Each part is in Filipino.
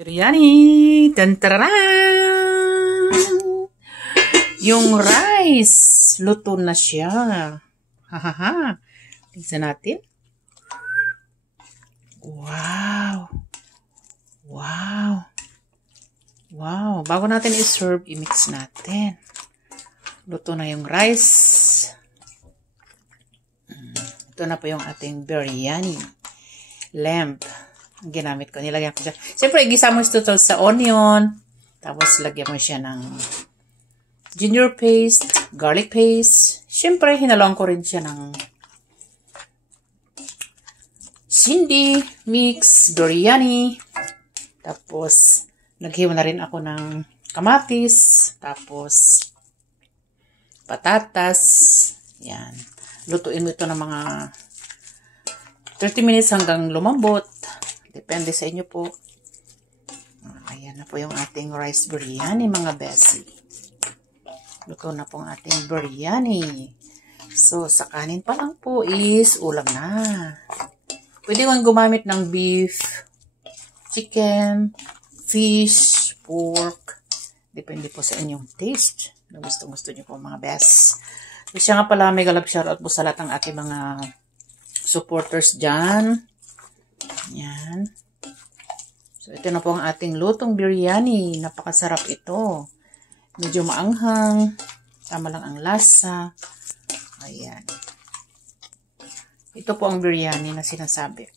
Biryani! Tantaran! Yung rice, luto na siya. Hahaha. Tingnan natin. Wow! Wow! Wow! Bago natin i-serve, i-mix natin. Luto na yung rice. Ito na po yung ating biryani. Lamb. Ang ginamit ko, nilagyan ko siya. Siyempre, igisa mo ito sa onion. Tapos, lagyan mo siya ng ginger paste, garlic paste. Siyempre, hinalawang ko rin siya ng sindi, mix, biryani. Tapos, naghiwa na rin ako ng kamatis. Tapos, patatas. Yan. Lutuin mo ito ng mga 30 minutes hanggang lumambot. Depende sa inyo po. Ayan na po yung ating rice biryani, mga besi. Luto na po ang ating biryani. So, sa kanin pa lang po is ulam na. Pwede kong gumamit ng beef, chicken, fish, pork. Depende po sa inyong taste. Na gusto nyo po, mga bes. So, siya nga pala, may galap shoutout po sa lahat ng ating mga supporters dyan. Yan. So, ito na po ang ating lutong biryani. Napakasarap ito. Medyo maanghang. Tama lang ang lasa. Ayan. Ito po ang biryani na sinasabi.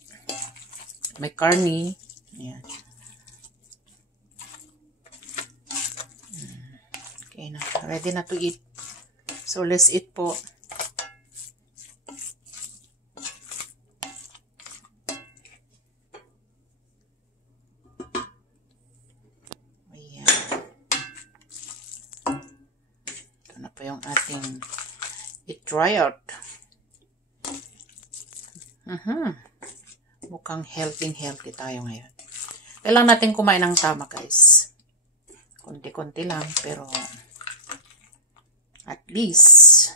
May karni. Ayan. Okay na. Ready na to eat. So, let's eat po. Yung ating i-try out. Mukhang healthy tayo ngayon. Kailangan natin kumain ng tama, guys. Konti-konti lang, pero at least,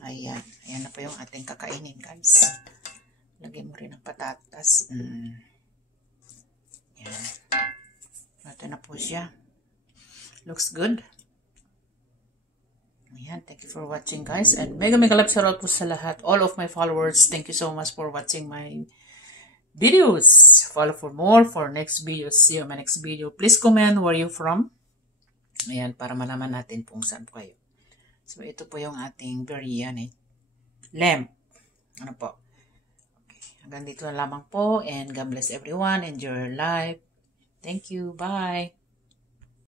ayan. Ayan na po yung ating kakainin, guys. Lagyan mo rin ng patatas. Ayan. Ito na po siya. Looks good. Ayan, thank you for watching, guys. And mega love shoutout po sa lahat. All of my followers, thank you so much for watching my videos. Follow for more for next videos. See you in my next video. Please comment where you from. Ayan, para malaman natin kung saan po kayo. So, ito po yung ating biryani. Lamb. Ano po? Okay. Hanggang dito na lamang po. And God bless everyone. Enjoy your life. Thank you. Bye.